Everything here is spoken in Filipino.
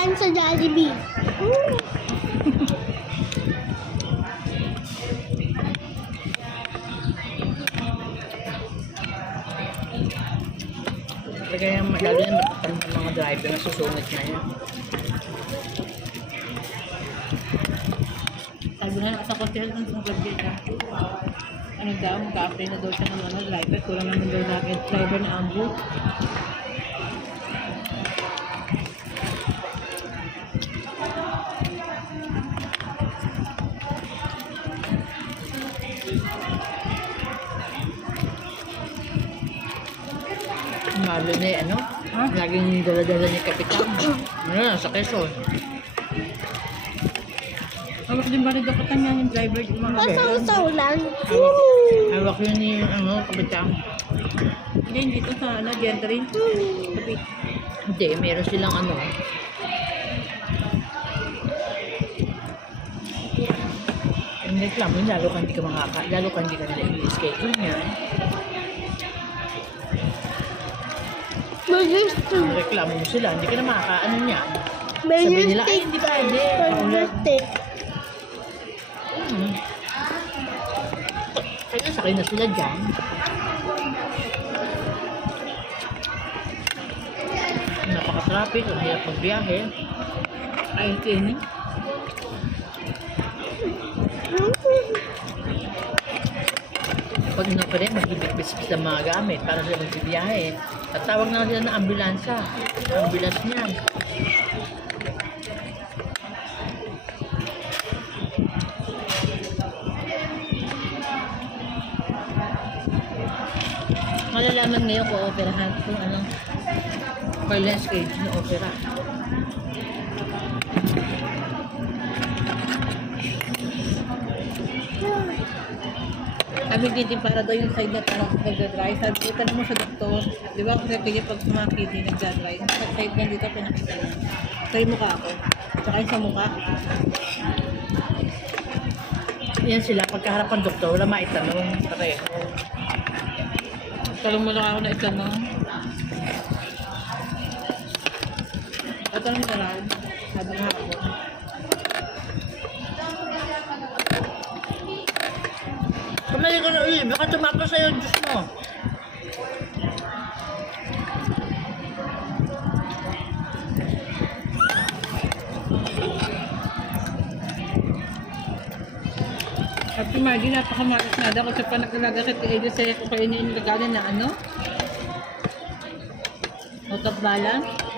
kumain sa Jollibee. Kaya lalo na matatanda ng mga driver na susunod na yan. Sabi nga sa hotel ng gabi na ano daw, mag-a-apply na daw siya ng ano, driver. Kulang naman daw natin driver na Ambu. Malo na ano? Laging dala-dala ni Kapitan. Ano na, sa Quezon. Hawak din ba rin dapat niya yung driver yung mga Pasaw-saw lang. Hawak yun ni ano, Kapitan. Hindi, dito sa ano, gentry. Sabi, Hindi, meron silang ano. Ang reklamo, lalo kang hindi ka lalo kang hindi ka nila i-schedule niya. Majestic. Ang reklamo mo sila, hindi ka na makakaano niya. Sabi Majestic. nila, ay hindi pwede. Majestic. Kaya sakay na sila dyan. Napaka-traffic, ang hirap magbiyahe. ay, tinig. Pag na pa rin, magbibis-bis ng mga gamit para sila magbibiyahe. At tawag na sila ng ambulansya. Ambulance niyan. Malalaman ngayon kung operahan kung anong violence age na opera. Sabi din para daw yung side na parang nagdadry. Sabi ko, tanong mo sa doktor. Di ba kasi kaya pag sumakit din nagdadry. Sa side na dito, pinakita niya. Sa yung mukha ko. Tsaka yung sa mukha. Yan sila, pagkaharap ng doktor, wala maitanong. Pareho. Talong mo lang ako na itanong. At tanong na lang. Sabi nga ako. Kamali ka na ulit, baka tumapo sa'yo, Diyos mo. At imagine, napakamalas na daw kasi pa nakalaga kay Edo sa kukainin yung gagaling na ano? Out of balance.